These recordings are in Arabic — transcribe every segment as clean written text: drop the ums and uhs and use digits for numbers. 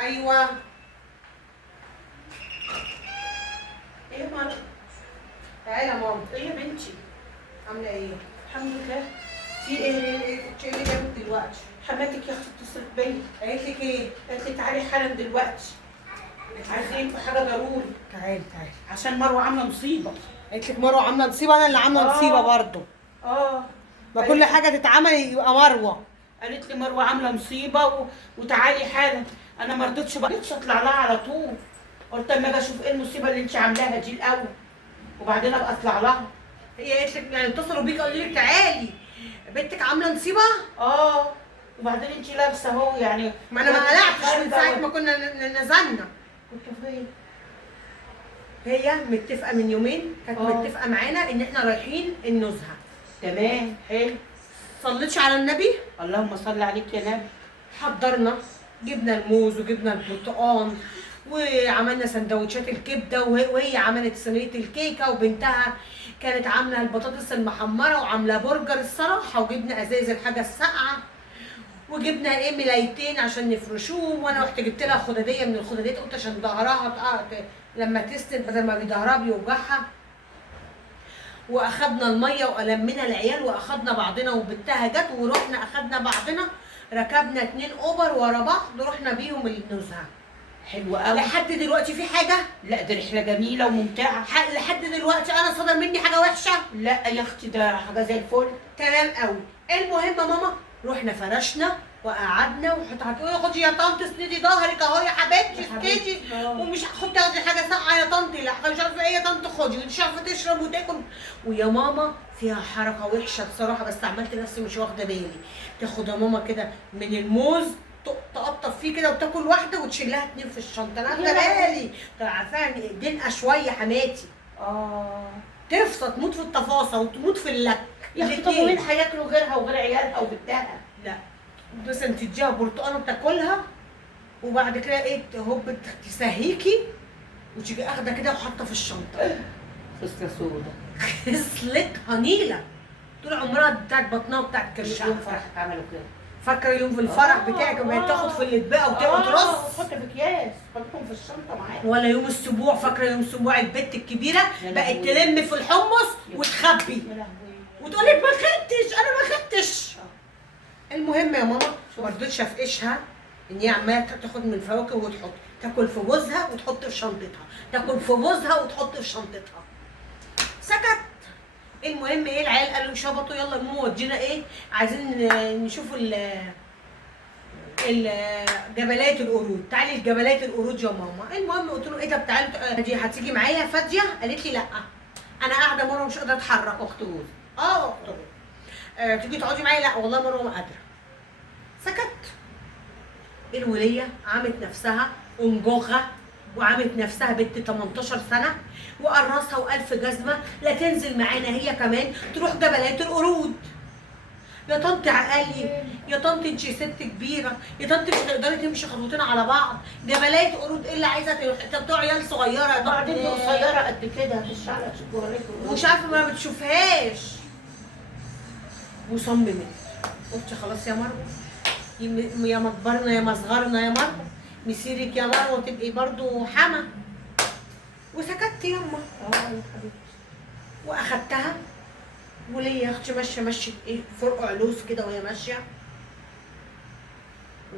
ايوه. ايه يا ماما؟ تعالي يا ماما. ايه يا بنتي؟ عامله ايه؟ الحمد لله. في ايه اللي جابك دلوقتي؟ حماتك يا اختي اتصلت بيا، قالت لك ايه؟ قالت لي تعالي حالا دلوقتي، عايزين في حاجه ضروري تعالي تعالي. عشان مروه عامله مصيبه. قالت لك مروه عامله نصيبه، انا اللي عامله نصيبه برضه. ما كل حاجه تتعمل يبقى مروه. قالت لي مروه عامله مصيبه وتعالي حالا. انا ما رضيتش اطلع لها على طول، قلت اما اجي اشوف ايه المصيبه اللي انت عاملاها دي الاول وبعدين ابقى اطلع لها. هي قالت لك يعني اتصلوا بيك قالوا لك تعالي بنتك عامله نصيبه؟ وبعدين انت لابسه اهو يعني. ما انا ما قلعتش من ساعه ما كنا نزلنا. كنت فين؟ هي متفقه من يومين، كانت متفقه معانا ان احنا رايحين النزهه. تمام حلو. صليتش على النبي؟ اللهم صل عليك يا نبي. حضرنا، جبنا الموز وجبنا البرتقال وعملنا سندوتشات الكبده، وهي عملت صينيه الكيكه، وبنتها كانت عامله البطاطس المحمره وعامله برجر الصراحه، وجبنا ازايز الحاجه الساقعه، وجبنا ايه ملايتين عشان نفرشوهم، وانا رحت جبت لها خداديه من الخداديات قلت عشان ظهرها لما تسند بدل ما ظهرها بيوجعها. واخدنا الميه ولمينا العيال واخدنا بعضنا، وبنتها جت ورحنا اخدنا بعضنا، ركبنا 2 اوبر ورا بعض ورحنا بيهم النزهه. حلو قوي. لحد دلوقتي في حاجه؟ لا دي رحله جميله وممتعه. لحد دلوقتي انا صدر مني حاجه وحشه؟ لا يا اختي ده حاجه زي الفل. تمام قوي. المهم يا ماما رحنا فرشنا وقعدنا، هتقولي خدي يا طنط اسندي ظهرك اهو يا حبيبتي اسكتي، ومش تاخدي حاجه ساقعه يا طنط، لا مش عارفه ايه يا طنط خدي، مش عارفه تشرب وتاكل. ويا ماما فيها حركه وحشه بصراحه، بس عملت نفسي مش واخده بالي. تاخد يا ماما كده من الموز تقطف فيه كده وتاكل واحده وتشيلها 2 في الشنطه، انا واخده بالي. عارفه دنقه شويه حماتي. تفصل تموت في التفاصيل وتموت في اللك. يا اختي طب ومين هياكلوا غيرها وغير عيالها وبنتها؟ لا بس انت تديها برتقانه بتاكلها، وبعد كده ايه هوب تسهيكي وتيجي اخده كده وحاطه في الشنطه. خصله سودا. خصلتها نيله طول عمرها بتاعت بطنها وبتاعت كرشها. يوم فرح اتعملوا كده. فاكره يوم في الفرح بتاعك لما تاخد في الاطباق وترص؟ حط في اكياس حطهم في الشنطه معاك. ولا يوم السبوع، فاكره يوم السبوع البت الكبيره بقت تلم في الحمص وتخبي وتقول لك ما خدتش انا ما خدتش. المهم يا ماما ما رضيتش افقشها ان هي عماله تاخد من الفواكه وتحط، تاكل في جوزها وتحط في شنطتها، تاكل في جوزها وتحط في شنطتها. سكت. المهم ايه العيال قالوا شبطوا يلا يا ماما ودينا ايه عايزين نشوف جبلات القرود، تعالي لجبلات القرود يا ماما. المهم قلت له ايه طب تعالي دي هتيجي معايا فاديه؟ قالت لي لا انا قاعده مره مش قادره اتحرك. اخت جوزي. اخت جوزي. تيجي تقعدي معايا؟ لا والله مره ما قادره. سكت. الوليه عملت نفسها انجوغه وعملت نفسها بنت 18 سنه وقرصها والف جزمه لا تنزل معانا هي كمان تروح جبلات القرود. يا طنط عقلي، يا طنط انت ست كبيره، يا طنط مش هتقدري تمشي خطوتين على بعض. جبلات قرود ايه اللي عايزه بتوع عيال صغيره يا طنط؟ بعدين دي قصيره قد كده هتشعلق على شوكولاته ومش عارفه ما بتشوفهاش. وصممت قلت خلاص يا مروه، يا ما كبرنا يا ما صغرنا يا مروه مسيرك يا مروه تبقي برضو حما. وسكت يما. يا حبيبتي. واخدتها وليه يا اختي ماشيه ايه فرق علوس كده وهي ماشيه،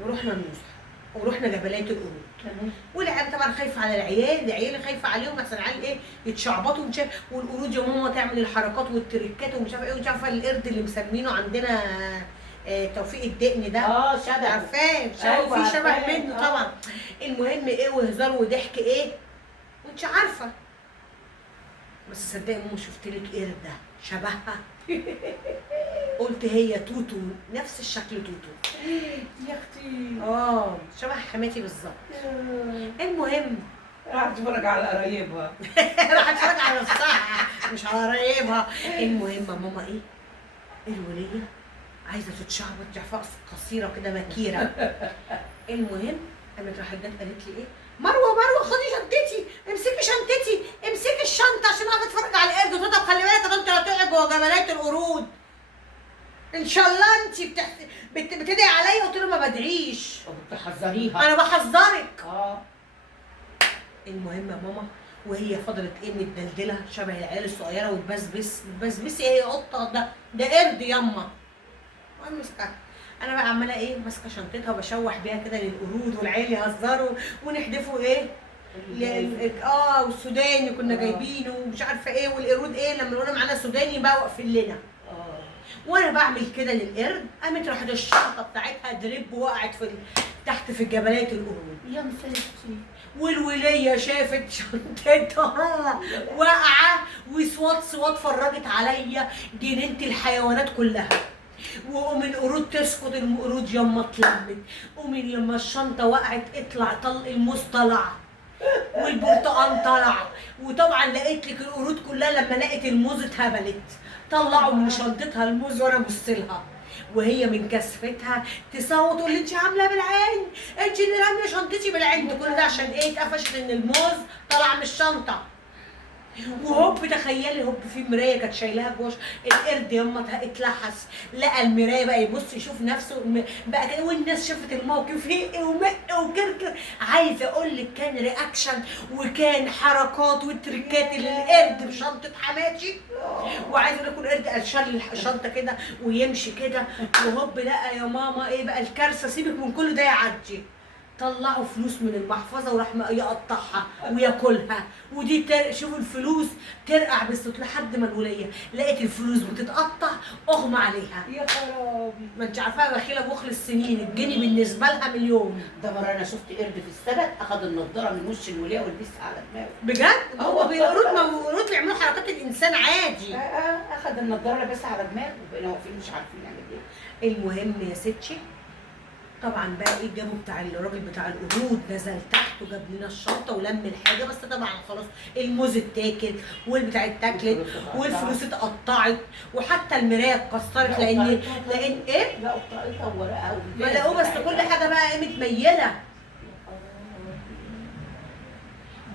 ورحنا النزهه ورحنا جبلات القرود. تمام. والعيال طبعا خايفه على العيال خايفه عليهم احسن العيال ايه يتشعبطوا والقرود يا ماما تعمل الحركات والتريكات ومش عارفه ايه. ومش عارفه القرد اللي مسمينه عندنا توفيق الدقن ده شبه. عارفاه في شبه منه طبعا. المهم ايه وهزار وضحك ايه وانت عارفه. بس صدقي ماما شفت لك قرده شبهها قلت هي توتو نفس الشكل توتو يا اختي. شبه حماتي بالظبط. المهم راح تتفرج على قرايبها. راح اتفرج على نفسها مش على قرايبها. المهم يا ماما ايه الوليه عايزه تتشعبط جعفاء قصيره كده مكيره. المهم قامت راحت جت قالت لي ايه مروه خدي شنطتي، امسكي الشنطه عشان اعرف اتفرج على القرد. قلت لها طب خلي بالك يا طنط لا تقع جوه جبلات القرود. ان شاء الله انت بتدعي عليا؟ قلت له ما بدعيش، بتحذريها. انا بحذرك. اه. المهم يا ماما، وهي فضلت ايه متدلدله شبه العيال الصغيره وتبسبس ايه يا قطه؟ ده قرد ياما. مسكها. انا بقى عماله ايه ماسكه شنطتها وبشوح بيها كده للقرود والعيال يهزروا ونحدفوا ايه والسوداني كنا جايبينه ومش عارفه ايه، والقرود ايه لما يقولوا معانا سوداني بقى واقفين لنا. وانا بعمل كده للقرد قامت راحت الشنطه بتاعتها درب وقعت تحت في الجبلات القرود. يا مسلسل. والوليه شافت شنطتها واقعه وصوت فرجت عليا جنينه الحيوانات كلها. وقوم القرود تسكت، القرود يما اتلمت. قوم لما الشنطه وقعت طلق الموز طلع والبرتقال طلع. وطبعا لقيت لك القرود كلها لما لقت الموز اتهبلت طلعوا من شنطتها الموز وانا ابص لها وهي من كسفتها تصوت تقول لي انت عامله بالعين، انت اللي راميه شنطتي بالعين. كل ده عشان ايه؟ اتقفشت ان الموز طلع من الشنطه. وهوب تخيلي هوب في مرايه كانت شايلاها جوه القرد يما اتلحس لقى المرايه بقى يبص يشوف نفسه بقى كده، والناس شافت الموقف هي ومق وكركر. عايزه اقول لك كان رياكشن وكان حركات وتركات للقرد بشنطه حماتي. وعايزه اقول لكم القرد قال شال الشنطه كده ويمشي كده وهوب لقى يا ماما ايه بقى الكارثه. سيبك من كل ده يعدي، طلعوا فلوس من المحفظه وراح يقطعها وياكلها. ودي شوفوا الفلوس ترقع بالصوت لحد ما الوليه لقيت الفلوس بتتقطع اغمى عليها. يا خرابي. ما انت عارفاها بخيله بخل السنين، الجنيه بالنسبه لها مليون. ده مره انا شفت قرد في السبت اخذ النضاره من وش الوليه ولبسها على دماغه. بجد؟ هو القرود بيعملوا حركات الانسان عادي. اخذ النضاره لبسها على دماغه وبقينا واقفين مش عارفين نعمل ايه. المهم يا ستي طبعا بقى ايه جابوا بتاع الراجل بتاع القرود نزل تحت وجاب لنا الشنطه ولم الحاجه. بس طبعا خلاص الموز اتاكل والبتاع اتاكلت والفلوس اتقطعت وحتى المرايه اتكسرت لان ايه؟ لا قطعتها وورقها ما لقوه. بس كل حاجه بقى ايه متميله.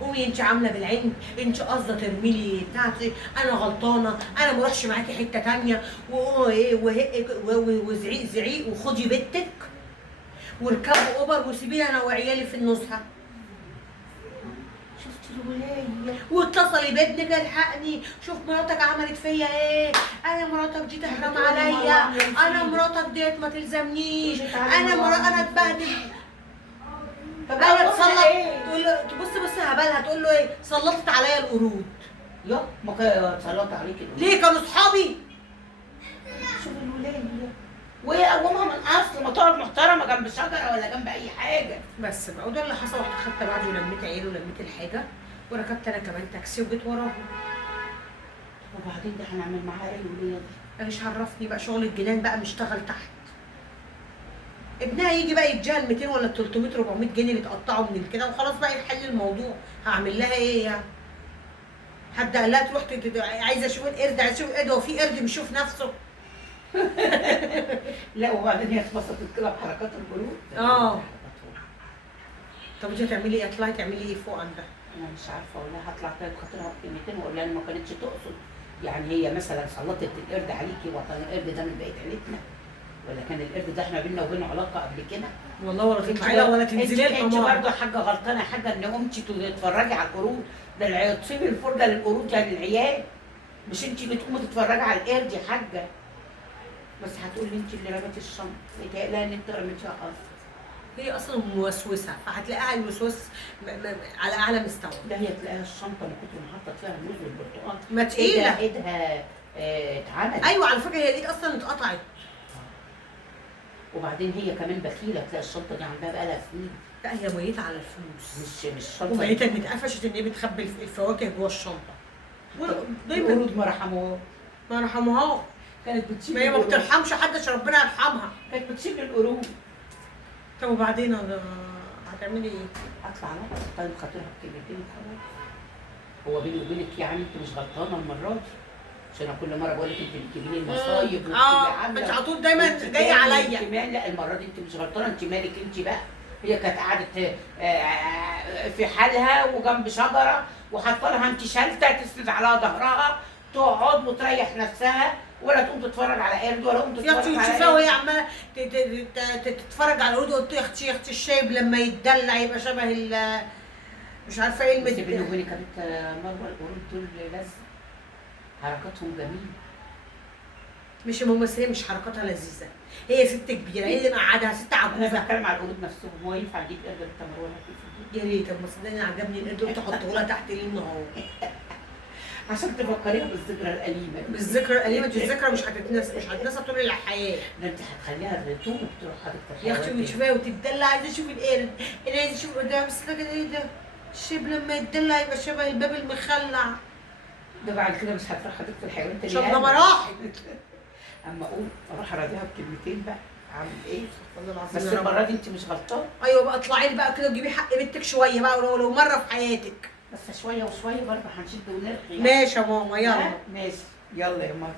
قومي انت عامله بالعين، انت قاصده ترمي لي بتاعتي، انا غلطانه، انا ما اروحش معاكي حته ثانيه وزعيق زعيق وخدي بنتك واركبوا اوبر وسيبيني انا وعيالي في النزهه. شفت الولايه واتصلي بابنك الحقني شوف مراتك عملت فيا ايه، انا مراتك دي تحرم عليا، انا مراتك ديت ما تلزمنيش، انا اتبهدل. انا اتسلط تقول له تبص هبالها تقول له ايه سلطت عليا القرود. يا ما كانت سلطت عليك القرود ليه؟ كانوا اصحابي. شوف الولايه ويقومها من اصل ما تقعد محترمه جنب شجره ولا جنب اي حاجه. بس بقى وده اللي حصل. رحت خدت بعضي ولميت عيالي ولميت الحاجه وركبت انا كمان تاكسي وجيت وراهم. وبعدين ده هنعمل معاها ايه الوليه دي؟ مش عرفني بقى شغل الجنان بقى مشتغل تحت. ابنها يجي بقى يديها 200 ولا 300 400 جنيه اللي اتقطعوا من كده وخلاص بقى يحل الموضوع. هعمل لها ايه يعني؟ حد قال لها تروح عايزه اشوف القرد، عايزه اشوف القرد، هو في قرد بيشوف نفسه؟ لا وبعدين هي اتبسطت كده بحركات القرود. طب انت هتعملي ايه؟ هتطلعي تعملي ايه فوق عندها؟ انا مش عارفه اقول لها هطلع طيب خاطرها بكلمتين واقول لها ما كانتش تقصد. يعني هي مثلا سلطت القرد عليكي وكان القرد ده من بقيه عيلتنا ولا كان القرد ده احنا بينا وبينه علاقه قبل كده؟ والله ولا تطلعي لها ولا تنزلي لها. انت برضه حاجه غلطانه يا حاجه ان قمتي تتفرجي على القرود. ده تسيبي الفرجه للقرود يعني العيال، مش انت اللي تقومي تتفرجي على القرد يا حاجه. بس هتقولي انت اللي رميتي الشنطه، متهيألها ان انت رميتيها اصلا. هي اصلا موسوسه فهتلاقيها الوسواس على اعلى مستوى. ده هي تلاقيها الشنطه من كتر ما حطت فيها الموز والبرتقال ما تقيله ايدها اتعملت. ايوه على فكره هي الايد اصلا اتقطعت. وبعدين هي كمان بخيله تلاقي الشنطه دي عندها بقى لها سنين. لا هي ميته على الفلوس مش شنطه وميته ان اتقفشت ان هي بتخبي الفواكه جوه الشنطه. دايما القرود ما رحموها كانت بتشيل. ما هي ما بترحمش حد عشان ربنا يرحمها. كانت بتشيل القرود. طب وبعدين هتعملي ايه؟ اطلع لها طيب خاطرها بكلمتين خلاص. هو بيني وبينك يعني انت مش غلطانه المره دي، عشان انا كل مره بقول لك انت اللي بتجيبي لي المصايب انت على طول دايما جايه عليا. لا المره دي انت مش غلطانه، انت مالك انت بقى. هي كانت قعدت في حالها وجنب شجره وحاطه لها انت شالته تسند على ظهرها تقعد وتريح نفسها ولا تقوم تتفرج على قرد ولا تقوم يا تتفرج اختي على تشوفيها وهي قرد. عماله تتفرج على القرود، قلت يا اختي يا اختي الشايب لما يتدلع يبقى شبه مش عارفه ايه بس بيني وبينك يا بنت مروه، القرود دول لذة، حركاتهم جميله. مش الممثليه، مش حركاتها لذيذه، هي ست كبيره، هي اللي مقعدها ست انا عجوزه. بتكلم على القرود نفسهم، هو ينفع اجيب قرد بنت مروه يا ريت، طب ما صدقني عجبني القرد، قلت احطه لها تحت ليل نهار. عشان تفكريها بالذكرى الأليمة. بالذكرى القديمه، الذكرى مش هتتنسى، مش هتتنسى طول الحياه. ده انت هتخليها تروح تروح حضرتك يا اختي وتشوفيها وتتدلع، عايزه اشوف القرد، انا عايزه اشوف قدام، بس كده ايه ده؟ الشيب لما يتدلع يبقى شبه الباب المخلع. ده بعد كده مش هتروح حديقة الحيوان تاني. شوف ده مراحل. اما اقول اروح اراضيها بكلمتين بقى، اعمل ايه؟ والله العظيم بس يا رب. المره دي انت مش غلطانه. ايوه بقى اطلعي لي بقى كده وجيبي حق بنتك شويه بقى، ولو مره في حياتك. بس شويه وشويه برضه هنشد ونرخي. ماشي يا ماما، يلا. ها؟ ماشي يلا يا ماما.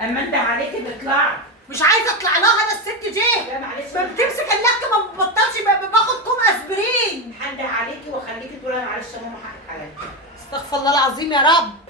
اما انت عليكي تطلعي. مش عايزه اطلع لها انا الست دي. لا معلش، ما بتمسك اللكه ما بتبطلش، باخد كوم اسبرين. هنده عليكي واخليكي تقولي معلش يا ماما حقك عليا. استغفر الله العظيم يا رب.